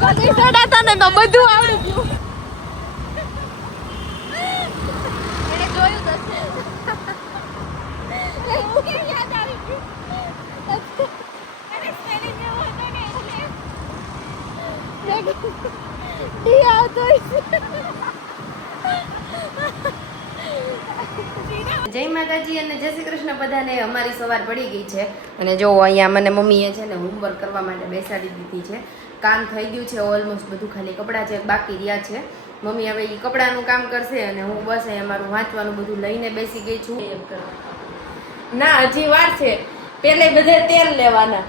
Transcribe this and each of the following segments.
પગે ચડાતા ને તો બધું આવડી ગયું. એને જોયું તો છે. એવું કેમ યાદ આવી ગયું? અને સ્પેલિંગ જેવો હતો ને એટલે ડી આવતો જય માતાજી અને જય શ્રી કૃષ્ણ બધાને. અમારી સવાર પડી ગઈ છે અને જો અહીંયા મને મમ્મીએ છે ને હોમવર્ક કરવા માટે બેસાડી દીધી છે. કામ થઈ ગયું છે ઓલમોસ્ટ બધું, ખાલી કપડાં છે બાકી રહ્યા છે. મમ્મી હવે એ કપડાનું કામ કરશે અને હું બસ અહીંયા મારું વાંચવાનું બધું લઈને બેસી ગઈ છું. ના હજી વાર છે. પેલે બધે તેલ લેવાના,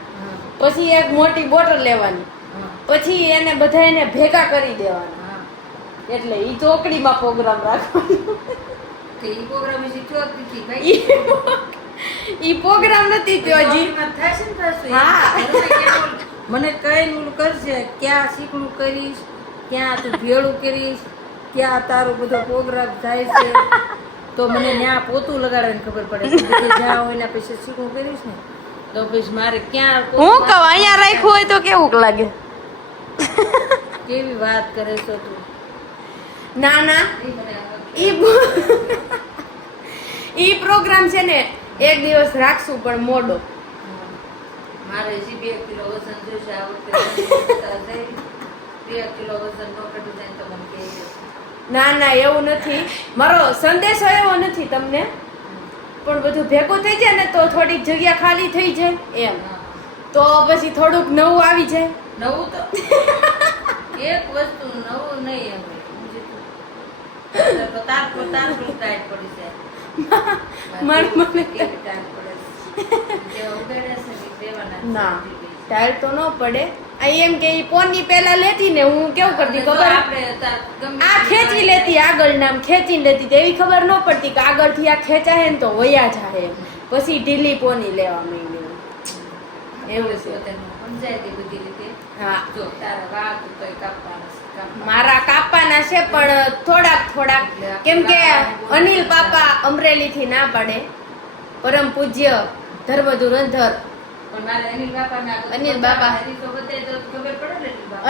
પછી એક મોટી બોટલ લેવાની, પછી એને બધા એને ભેગા કરી દેવાના. એટલે ઈ ચોકડીમાં પ્રોગ્રામ રાખવાનો. ઈ પ્રોગ્રામ નથી થયો હજી. હા મને કઈ ઓલું કરશે, ક્યાં શીખવું કરીશ, ક્યાં તું ભેળું કરીશ, ક્યાં તારો બધો પ્રોગ્રામ થાય છે, તો મને ત્યાં પોતું લગાડવાની ખબર પડે. જ્યાં હોય ને પછી શીખવું કરીશ ને તો પછી મારે ક્યાં હું કહું અહીંયા રાખ્યું હોય તો કેવું લાગે? કેવી વાત કરે છો તું? ના ના, ઈ પ્રોગ્રામ છે ને એક દિવસ રાખશું પણ મોડો. મારે હજી 2 કિલો વજન જોઈશે આ વખતે. 2 કિલો વજન નો ઘટી જાય તો મને કહે. ના ના એવું નથી, મારો સંદેશો એવો નથી તમને, પણ બધું ભેગું થઈ જાય ને તો થોડીક જગ્યા ખાલી થઈ જાય એમ, તો પછી થોડુંક નવું આવી જાય. નવું તો એક વસ્તુ નવું નહીં એમ તાર ટાઈટ પડી જાય. મને ના ટાયર તો ન પડે. એમ કે ઈ પોની પેલા લેતી ને હું કેવું કરતી ખબર, આ ખેંચી લેતી આગળ નામ ખેંચીને લેતી, એવી ખબર ન પડતી કે આગળ થી આ ખેંચાય ને તો વયા જાય એમ, પછી ઢીલી પોની લેવા માંડી. એવું છે સમજાય તે બધી રીતે. હા જો તારા વાળ તો કાપવાના, મારા કાપવાના છે પણ થોડાક, કેમ કે અનિલ બાપા અમરેલી થી ના પાડે, પરમ પૂજ્ય ધર્મ ધુરંધર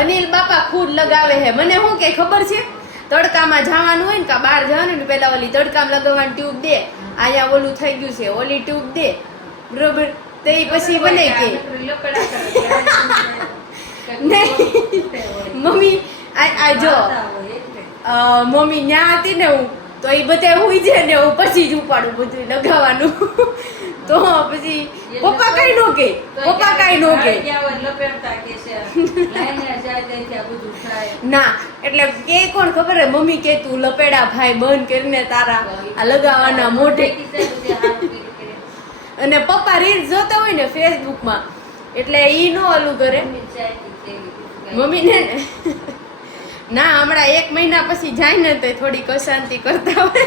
અનિલ બાપા ખુદ લગાવે છે. મને શું કે ખબર છે, તડકામાં જવાનું હોય ને કા બહાર જવાનું ને પેલા ઓલી તડકામાં લગાવવાની ટ્યુબ દે, અહીંયા ઓલું થઈ ગયું છે ઓલી ટ્યુબ દે, બરોબર, તો એ પછી બને કે મમ્મી આ જો મમ્મી ન્યા હતી ને હું તો એ બધા હુઈ જાય ને હું પછી જ ઉપાડું બધું લગાવવાનું. તો પછી પપ્પા કઈ નો કે, ના એટલે કે કોણ ખબર હે, મમ્મી કે તું લપેડા ભાઈ બંધ કરીને તારા આ લગાવવાના મોઢે. અને પપ્પા રીલ્સ જોતા હોય ને ફેસબુક માં એટલે ઈ નો ઓલું કરે મમ્મી ને. ના હમણાં 1 મહિના પછી જાય ને તો થોડીક અશાંતિ કરતા હોય.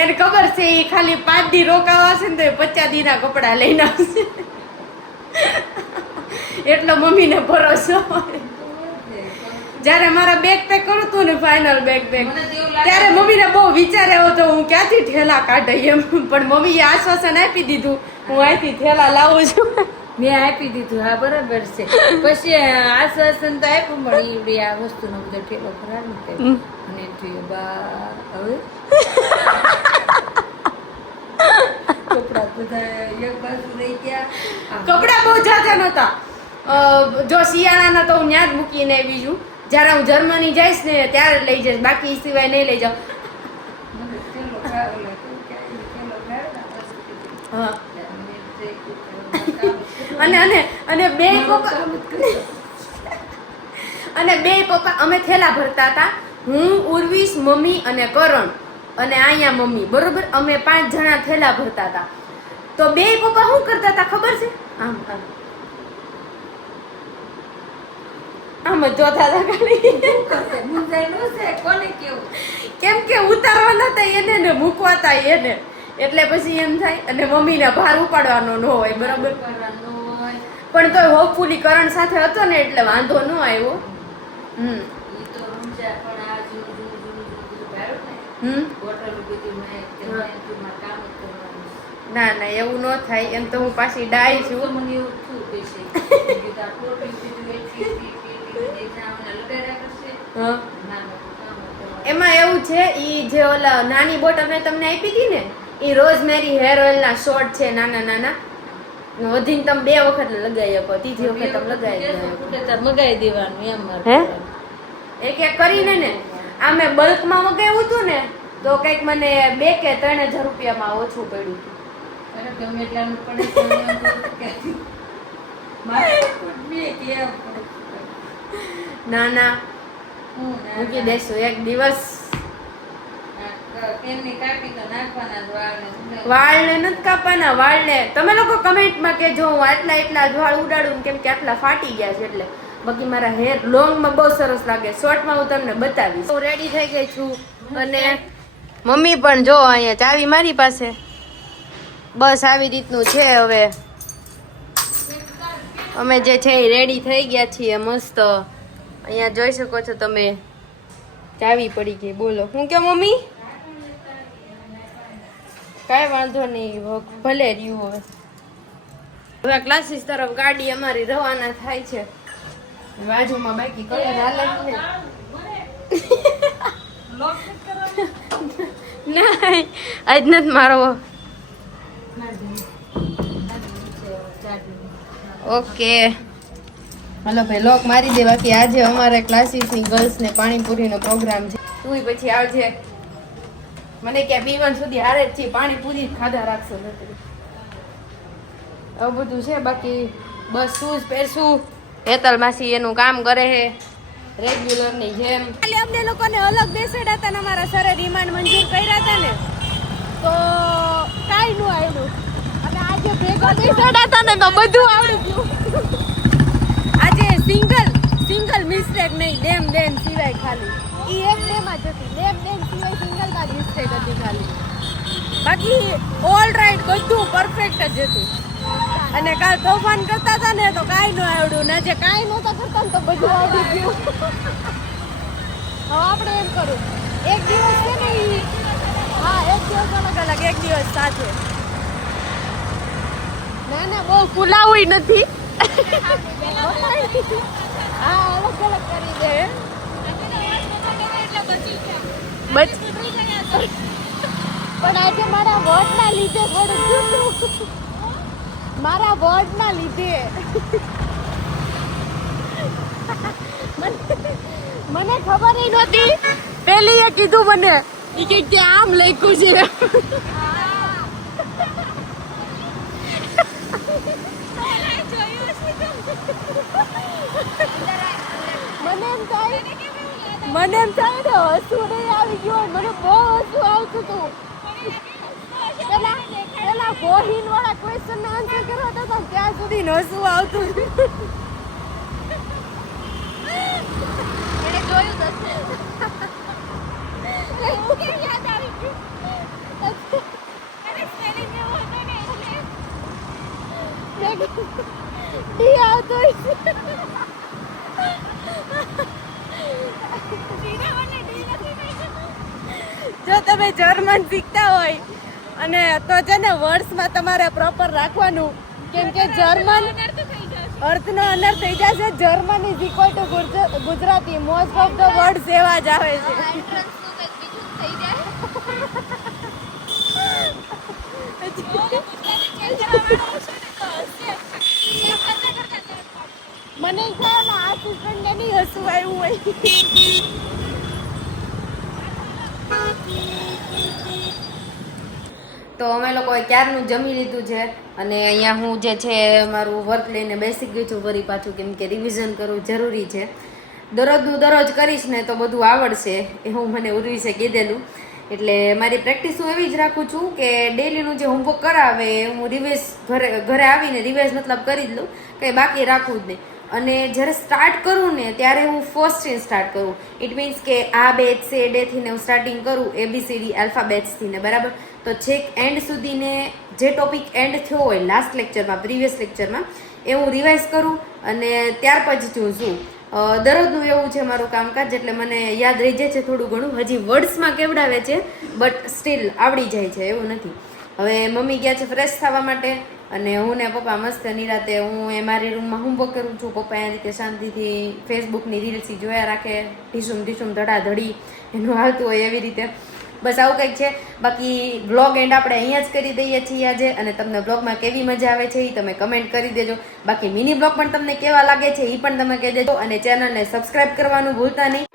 એને ખબર છે ઈ ખાલી 5 દી રોકાવા છે ને તો 50 દી ના કપડા લઈને આવશે, એટલો મમ્મી ને ભરોસો. જયારે મારા બેગ પેક કરું તું ને ફાઇનલ બેગ ત્યારે મમ્મી ને બહુ વિચાર આવ્યો તો હું ક્યાંથી થેલા કાઢી એમ, પણ મમ્મીએ આશ્વાસન આપી દીધું હું અહીંથી થેલા લાવું છું. મેં આપી દીધું. હા બરાબર છે. પછી આશ્વાસન તો આપ્યું મળી આ વસ્તુનો બધો ઠેલો ખરાબ અને હવે કપડા બધા એક બાજુ રહી ગયા. કપડા બહુ જાજા નહોતા, જો શિયાળાના તો હું ત્યાં જ મૂકીને આવી છું. જયારે હું જર્મની જઈશ ને ત્યારે લઈ જઈશ, બાકી સિવાય નહીં લઈ જાઉં. હા અને બે પપ્પા અમે થેલા ભરતા હતા, હું, ઉર્વીશ, મમ્મી અને કરણ અને અહીંયા મમ્મી, બરોબર, અમે 5 જણા થેલા ભરતા હતા. તો બે પપ્પા શું કરતા હતા ખબર છે, આમ આમ જ જોતા હતા ખાલી. કેમ કે ઉતારવાના હતા એને ને મૂકવાતા એને, એટલે પછી એમ થાય. અને મમ્મીને ભાર ઉપાડવાનો ન હોય, બરાબર, પણ તો હોપફુલી કરણ સાથે હતો ને એટલે વાંધો ન આવ્યો. ના ના એવું ન થાય, એમ તો હું પાછી ડાય તો છું. મને એવું થયું કે છે કીધું આ પ્રોટીન પીધું એથી લગાડ્યા કરશે. હા. ના ના કામ હતું. એમાં એવું છે, ઈ જે ઓલા નાની બોટલ મેં તમને આપી હતી ને, ઈ રોઝમેરી હેર ઓઇલ ના શોર્ટ છે નાના નાના. વધીને તમે 2 વખત લગાવી શકો, ત્રીજી વખત તમે લગાવી શકો. મગાઈ દેવાનું એમ મારે હે? કરવાનું. એક એક કરીને ને આ મેં બલ્કમાં મગાવ્યું હતું ને તો કંઈક મને 2 કે 3,000 રૂપિયામાં ઓછું પડ્યું હતું. અરે ગમે એટલાનું પડે તો એમ તો કે મારે બે કે એમ પડે. ના ના હું મૂકી દેશું એક દિવસ. તેલની કાપી તો નાખવાના જ વાળને. વાળને નથી કાપવાના, વાળને તમે લોકો કમેન્ટમાં કહેજો હું એટલા જ વાળ ઉડાડું ને, કેમ કે આટલા ફાટી ગયા છે એટલે. બાકી મારા હેર લોંગમાં બહુ સરસ લાગે, શોર્ટમાં હું તમને બતાવીશ. હું રેડી થઈ ગઈ છું અને મમ્મી પણ જો અહીંયા ચાવી મારી પાસે. બસ આવી રીતનું છે. હવે અમે જે છે એ રેડી થઈ ગયા છીએ મસ્ત. અહીંયા જોઈ શકો છો તમે, ચાવી પડી ગઈ. બોલો હું કે મમ્મી? કાંઈ વાંધો નહીં, ભલે રહ્યું. હવે ક્લાસીસ તરફ ગાડી અમારી રવાના થાય છે. બાજુમાં બાકી કલર હાલે જ ને. ના આજ નથી મારો. ઓકે હાલો ભાઈ લોક મારી દે. બાકી આજે અમારે ક્લાસીસની ગર્લ્સને પાણીપુરીનો પ્રોગ્રામ છે. તું પછી આવજે. મને ક્યાં B1 સુધી હારે જ છે, પાણીપુરી જ ખાધા રાખશો નથી. આવું બધું છે. બાકી બસ શૂઝ પહેરશું. હેતલ માસી એનું કામ કરે છે રેગ્યુલર ની જેમ. ખાલી અમને લોકોને અલગ બેસાડ્યા હતા ને અમારા સરે રિમાન્ડ મંજૂર કર્યા હતા ને, તો કાંઈ નું આવ્યું. અને આજે ભેગા બેસાડ્યા હતા ને તો બધું આવડી ગયું. આજે સિંગલ મિસ્ટેક નહીં, ડેમ સિવાય ખાલી ઈ એક ડેમાં જ હતી. ડેમ સિવાય સિંગલમાં જ મિસ્ટેક હતી ખાલી. બાકી ઓલ રાઈટ બધું પરફેક્ટ જ હતું. અને કાલ તોફાન કરતા હતા ને તો કાંઈ ન આવડ્યું ને, જે કાંઈ નહોતા કરતા ને તો બધું આવડી ગયું. હવે આપણે એમ કરું, એક દિવસ છે ને ઈ, હા એક દિવસ અલગ એક દિવસ સાથે. ના ના બહુ ફૂલાવું નથી. હા અલગ કરી દે. પણ આજે મારા વોટના લીધે થોડું જૂઠું. મારા વર્ડના લીધે મને ખબર નહોતી. પેલી એ કીધું મને, ઈ કે ત્યાં આમ લખ્યું છે. મને એમ થાય ને હસવું નહીં આવી ગયું. મને બહુ હસવું આવતું હતું. પેલા ગોહિન વાળા ક્વેશ્ચન નો આન્સર કરવા હતા ત્યાં સુધી હસવું આવતું. એને જોયું તો છે. એવું કેમ યાદ આવી ગયું? અરે સ્પેલિંગ એવો હતો ને એટલે ડી આવતો જો તમે જર્મન શીખતા હોય અને તો છે ને વર્ડ્સમાં તમારે પ્રોપર રાખવાનું, કેમ કે જર્મન અર્થનો અનર્થ થઈ જશે. German is equal to Gujarati. Most of the words એવા જ આવે છે. મને ખ્યાલ આ સ્ટુડન્ટ ને નહીં હસવું આવ્યું હોય. તો અમે લોકોએ ક્યારનું જમી લીધું છે અને અહીંયા હું જે છે મારું વર્ક લઈને બેસી ગઈ છું ફરી પાછું, કેમ કે રિવિઝન કરવું જરૂરી છે. દરરોજનું દરરોજ કરીશ ને તો બધું આવડશે, એવું મને ઉર્વીશે કીધેલું. એટલે મારી પ્રેક્ટિસ હું એવી જ રાખું છું કે ડેલીનું જે હોમવર્ક કરાવે હું રિવાઇઝ ઘરે આવીને રિવાઇઝ મતલબ કરી જ લઉં, કંઈ બાકી રાખવું જ નહીં. અને જ્યારે સ્ટાર્ટ કરું ને ત્યારે હું ફર્સ્ટથી સ્ટાર્ટ કરું. ઇટ મીન્સ કે આ બેચ છે ડેથી હું સ્ટાર્ટિંગ કરું ABCD આલ્ફાબેટ્સથી ને, બરાબર. તો છેક એન્ડ સુધીને જે ટોપિક એન્ડ થયો હોય લાસ્ટ લેક્ચરમાં, પ્રીવિયસ લેક્ચરમાં, એ હું રિવાઇઝ કરું અને ત્યાર પછી હું શું દરરોજનું એવું છે મારું કામકાજ. એટલે મને યાદ રહી જાય છે થોડું ઘણું. હજી વર્ડ્સમાં કેવડાવે છે બટ સ્ટીલ આવડી જાય છે, એવું નથી. હવે મમ્મી ગયા છે ફ્રેશ થવા માટે અને હું ને પપ્પા મસ્ત નિરાતે હું મારી રૂમમાં હોમવર્ક કરું છું. પપ્પા એ રીતે શાંતિથી ફેસબુકની રીલ્સ જોયા રાખે, ઢીસુમ ધડાધડી એનું હાલતું હોય એવી રીતે. બસ આવું કંઈક છે. બાકી વ્લોગ એન્ડ આપણે અહીંયા જ કરી દઈએ છીએ આજે. અને તમને વ્લોગમાં કેવી મજા આવે છે એ તમે કમેન્ટ કરી દેજો. બાકી મિની વ્લોગ પણ તમને કેવા લાગે છે એ પણ તમે કહી દેજો. અને ચેનલને સબસ્ક્રાઇબ કરવાનું ભૂલતા નહીં.